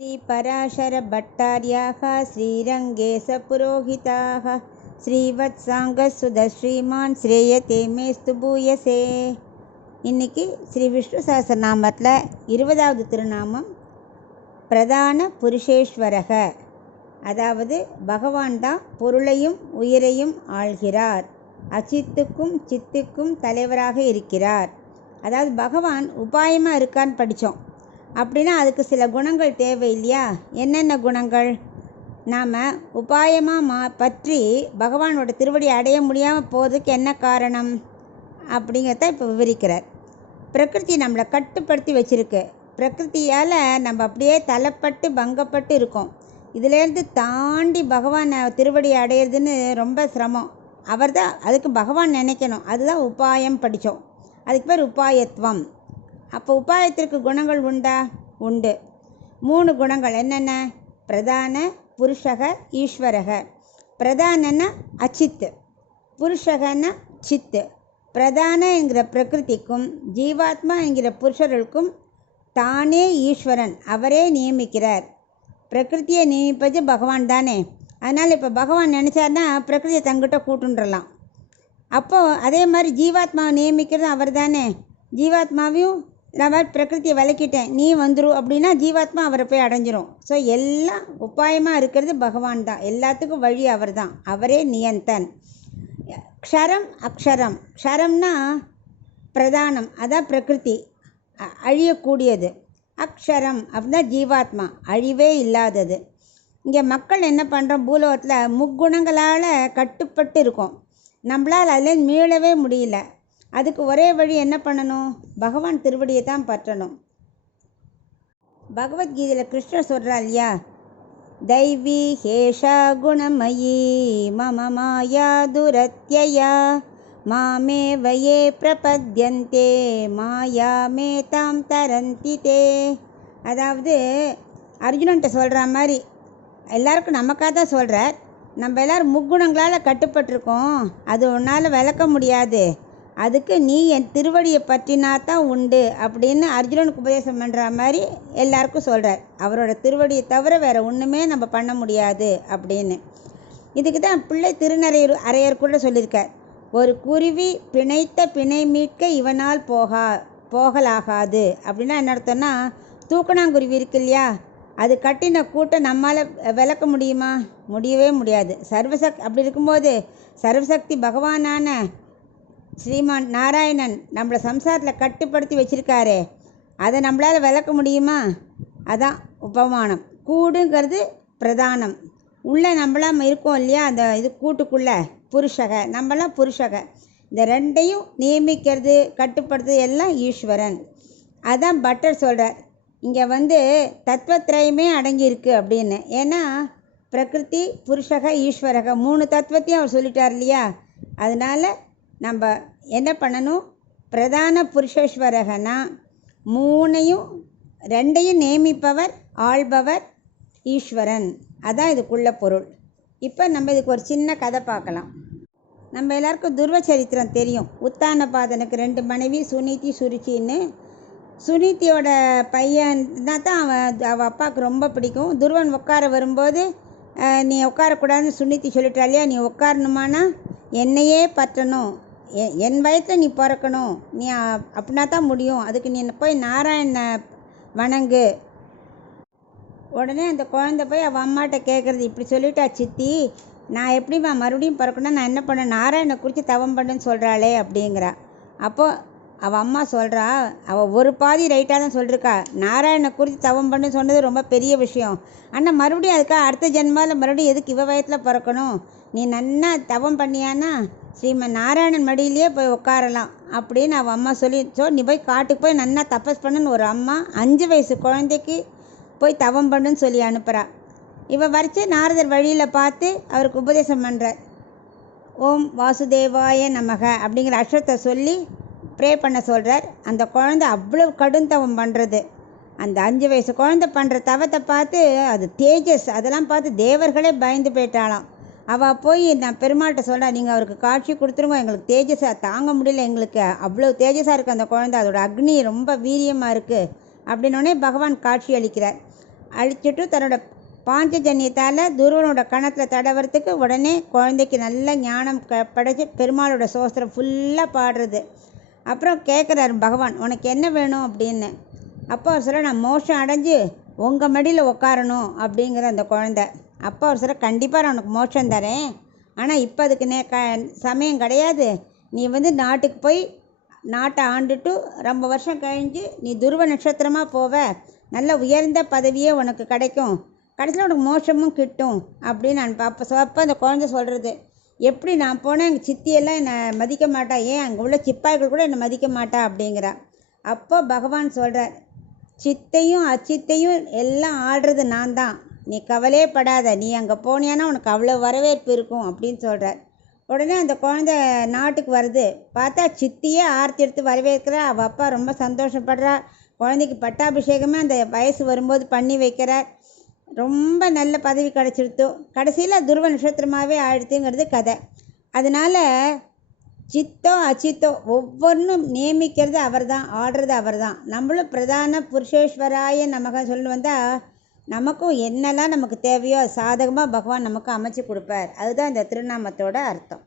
श्रीपराशरभट्टार्याः श्रीरङ्गेशपुरोहिताः श्रीवत्साङ्गसुधः श्रीमान् श्रेयते मेस्तु பூயசே. இன்னைக்கு ஸ்ரீ விஷ்ணு சஹஸ்ரநாமத்தில் 20வது திருநாமம் பிரதான புருஷேஸ்வரக. அதாவது பகவான் தான் பொருளையும் உயிரையும் ஆள்கிறார், அச்சித்துக்கும் சித்துக்கும் தலைவராக இருக்கிறார். அதாவது பகவான் உபாயமாக இருக்கான்னு படித்தோம். அப்படின்னா அதுக்கு சில குணங்கள் தேவை இல்லையா? என்னென்ன குணங்கள்? நாம் உபாயமாக பற்றி பகவானோட திருவடி அடைய முடியாமல் போகிறதுக்கு என்ன காரணம் அப்படிங்கிறத இப்போ விவரிக்கிறார். பிரகிருதி நம்மளை கட்டுப்படுத்தி வச்சுருக்கு. பிரகிருத்தியால் நம்ம அப்படியே தலைப்பட்டு பங்கப்பட்டு இருக்கோம். இதிலேருந்து தாண்டி பகவான் திருவடி அடையிறதுன்னு ரொம்ப சிரமம். அவர் தான் அதுக்கு பகவான் நினைக்கணும். அதுதான் உபாயம் படித்தோம். அதுக்கு பேர் உபாயத்துவம். அப்போ உபாயத்திற்கு குணங்கள் உண்டா? உண்டு. 3 குணங்கள் என்னென்ன? பிரதான, புருஷக, ஈஸ்வரக. பிரதானன்னா அச்சித்து, புருஷகன்னா சித்து. பிரதான என்கிற பிரகிருதிக்கும் ஜீவாத்மா என்கிற புருஷர்களுக்கும் தானே ஈஸ்வரன், அவரே நியமிக்கிறார். பிரகிருத்தியை நியமிப்பது பகவான் தானே. அதனால் இப்போ பகவான் நினச்சார்னா பிரகிருதியை தங்கிட்ட கூட்டுன்றலாம். அப்போது அதே மாதிரி ஜீவாத்மாவை நியமிக்கிறது அவர் தானே. ஜீவாத்மாவையும் நான் பிரகிருத்தியை விளக்கிட்டேன், நீ வந்துரு அப்படின்னா ஜீவாத்மா அவரை போய் அடைஞ்சிரும். ஸோ எல்லாம் உபாயமாக இருக்கிறது பகவான் தான். எல்லாத்துக்கும் வழி அவர் தான். அவரே நியந்தன். க்ஷரம் அக்ஷரம். க்ஷரம்னா பிரதானம், அதான் பிரகிருதி, அழியக்கூடியது. அக்ஷரம் அப்படின்னா ஜீவாத்மா, அழிவே இல்லாதது. இங்கே மக்கள் என்ன பண்ணுறோம்? பூலோகத்தில் முக்குணங்களால் கட்டுப்பட்டு இருக்கோம். நம்மளால் அதில் மீளவே முடியல. அதுக்கு ஒரே வழி என்ன பண்ணணும்? பகவான் திருவடியை தான் பற்றணும். பகவத்கீதையில் கிருஷ்ணர் சொல்கிறார் இல்லையா, தைவி ஹேஷா குணமயி மம மாயா துரத்யயா மாமே வயே பிரபத்யந்தே மாயா மே தாம் தரந்தி தே. அதாவது அர்ஜுனன்ட்ட சொல்கிற மாதிரி எல்லாருக்கும் நமக்காக தான் சொல்கிறார். நம்ம எல்லோரும் முக்குணங்களால் கட்டுப்பட்டிருக்கோம். அது உன்னால் விளக்க முடியாது. அதுக்கு நீ என் திருவடியை பற்றினா தான் உண்டு அப்படின்னு அர்ஜுனனுக்கு உபதேசம் பண்ணுற மாதிரி எல்லாருக்கும் சொல்கிறார். அவரோட திருவடியை தவிர வேறு ஒன்றுமே நம்ம பண்ண முடியாது அப்படின்னு. இதுக்கு தான் பிள்ளை திருநறையர் கூட சொல்லியிருக்கார், ஒரு குருவி பிணைத்த பிணை மீட்க இவனால் போகலாகாது. அப்படின்னா என்ன அர்த்தம்னா, தூக்கணாங்குருவி இருக்கு இல்லையா, அது கட்டின கூட்டை நம்மால் விளக்க முடியுமா? முடியவே முடியாது. அப்படி இருக்கும்போது சர்வசக்தி பகவானான ஸ்ரீமான் நாராயணன் நம்மளை சம்சாரத்தில் கட்டுப்படுத்தி வச்சுருக்காரே, அதை நம்மளால் விளக்க முடியுமா? அதான் உபமானம். கூடுங்கிறது பிரதானம். உள்ளே நம்மளாம் இருக்கோம் இல்லையா, அந்த இது கூட்டுக்குள்ளே புருஷக, நம்மளாம் புருஷக. இந்த ரெண்டையும் நியமிக்கிறது, கட்டுப்படுத்துறது எல்லாம் ஈஸ்வரன். அதான் பட்டர் சொல்கிறார், இங்கே தத்துவத்திரயமே அடங்கியிருக்கு அப்படின்னு. ஏன்னா பிரகிருதி, புருஷக, ஈஸ்வரக 3 தத்துவத்தையும் அவர் சொல்லிட்டார் இல்லையா. அதனால் நம்ம என்ன பண்ணணும்? பிரதான புருஷேஸ்வரகனா 2ஐயும் நியமிப்பவர், ஆள்பவர் ஈஸ்வரன். அதான் இதுக்குள்ள பொருள். இப்போ நம்ம இதுக்கு ஒரு சின்ன கதை பார்க்கலாம். நம்ம எல்லாருக்கும் துருவ சரித்திரம் தெரியும். உத்தானபாதனுக்கு 2 மனைவி, சுனிதி, சுருச்சின்னு. சுனிதியோட பையன்னா தான் அவள் அப்பாவுக்கு ரொம்ப பிடிக்கும். துருவன் உட்கார வரும்போது, நீ உட்காரக்கூடாதுன்னு சுனிதி சொல்லிட்டா இல்லையா, நீ உட்காரணுமானா என்னையே பற்றணும், என் வயத்தில் நீ பிறக்கணும், நீ அப்படின்னா தான் முடியும், அதுக்கு நீ போய் நாராயண வணங்கு. உடனே அந்த குழந்தை போய் அவள் அம்மாட்ட கேட்குறது, இப்படி சொல்லிட்டா சித்தி, நான் எப்படிம்மா மறுபடியும் பிறக்கணும், நான் என்ன பண்ணேன், நாராயணனை குறித்து தவம் பண்ணுன்னு சொல்கிறாளே அப்படிங்கிறா. அப்போது அவள் அம்மா சொல்கிறா, அவள் ஒரு பாதி ரைட்டாக தான் சொல்லியிருக்கா. நாராயணனை குறித்து தவம் பண்ணுன்னு சொன்னது ரொம்ப பெரிய விஷயம். ஆனால் மறுபடியும் அதுக்காக அடுத்த ஜென்மாவில் மறுபடியும் எதுக்கு இவ வயத்தில் பிறக்கணும்? நீ நன்னா தவம் பண்ணியானா ஸ்ரீமன் நாராயணன் மடியிலேயே போய் உட்காரலாம் அப்படின்னு அவள் அம்மா நீ போய் காட்டுக்கு போய் நன்னா தபஸ் பண்ணுன்னு ஒரு அம்மா 5 வயசு குழந்தைக்கு போய் தவம் பண்ணுன்னு சொல்லி அனுப்புகிறா. இவள் வரைச்சி நாரதர் வழியில் பார்த்து அவருக்கு உபதேசம் பண்ணுறார். ஓம் வாசுதேவாய நமக அப்படிங்கிற அக்ஷரத்தை சொல்லி ப்ரே பண்ண சொல்கிறார். அந்த குழந்தை அவ்வளோ கடும் தவம் பண்ணுறது. அந்த 5 வயசு குழந்தை பண்ணுற தவத்தை பார்த்து, அது தேஜஸ், அதெல்லாம் பார்த்து தேவர்களே பயந்து போயிட்டாலாம். அவள் போய் நான் பெருமாள்கிட்ட சொல்கிறா, நீங்கள் அவருக்கு காட்சி கொடுத்துருங்க, எங்களுக்கு தேஜஸை தாங்க முடியல, எங்களுக்கு அவ்வளோ தேஜஸாக இருக்குது அந்த குழந்தை, அதோட அக்னி ரொம்ப வீரியமாக இருக்குது அப்படின்னோடனே பகவான் காட்சி அளிக்கிறார். அழிச்சிட்டு தன்னோட பாஞ்சஜன்யத்தால் துருவனோட கணத்தில் தடவறதுக்கு உடனே குழந்தைக்கு நல்ல ஞானம் படைச்சி பெருமாளோட சோஸ்திரம் ஃபுல்லாக பாடுறது. அப்புறம் கேட்குறாரு பகவான், உனக்கு என்ன வேணும் அப்படின்னு. அப்போ அவர் சொல்ல, நான் மோஷம் அடைஞ்சு உங்கள் மடியில் உட்காரணும் அப்படிங்கிற அந்த குழந்தை. அப்போ அவர் சொல்ல, கண்டிப்பாக நான் உனக்கு மோட்சம் தரேன், ஆனால் இப்போ அதுக்கு சமயம் கிடையாது. நீ நாட்டுக்கு போய் நாட்டை ஆண்டுட்டு ரொம்ப வருஷம் கழிஞ்சு நீ துருவ நட்சத்திரமாக போவ, நல்ல உயர்ந்த பதவியே உனக்கு கிடைக்கும், கடைசியில் உனக்கு மோட்சமும் கிட்டும் அப்படின்னு அப்போ அந்த குழந்தை சொல்கிறது. எப்படி நான் போனேன், எங்கள் சித்தியெல்லாம் என்னை மதிக்க மாட்டா, ஏன் அங்கே உள்ள சிப்பாய்கள் கூட என்னை மதிக்க மாட்டா அப்படிங்கிறா. அப்போ பகவான் சொல்கிறார், சித்தையும் அச்சித்தையும் எல்லாம் ஆடுறது நான் தான், நீ கவலையே படாத, நீ அங்கே போனியானா உனக்கு அவ்வளோ வரவேற்பு இருக்கும் அப்படின்னு சொல்கிறார். உடனே அந்த குழந்தை நாட்டுக்கு வருது. பார்த்தா சித்தியே ஆர்த்தி எடுத்து வரவேற்கிறா. அவள் அப்பா ரொம்ப சந்தோஷப்படுறா. குழந்தைக்கு பட்டாபிஷேகமே அந்த வயசு வரும்போது பண்ணி வைக்கிறார். ரொம்ப நல்ல பதவி கிடச்சிருத்தோ. கடைசியில் துருவ நட்சத்திரமாகவே ஆயிடுத்துங்கிறது கதை. அதனால் சித்தோ அச்சித்தோ ஒவ்வொன்றும் நியமிக்கிறது அவர் தான், ஆடுறது அவர் தான். நம்மளும் பிரதான புருஷேஸ்வராய நமக்கு சொல்லி வந்தால் நமக்கும் என்னெல்லாம் நமக்கு தேவையோ சாதகமாக பகவான் நமக்கு அமைச்சு கொடுப்பார். அதுதான் இந்த திருநாமத்தோட அர்த்தம்.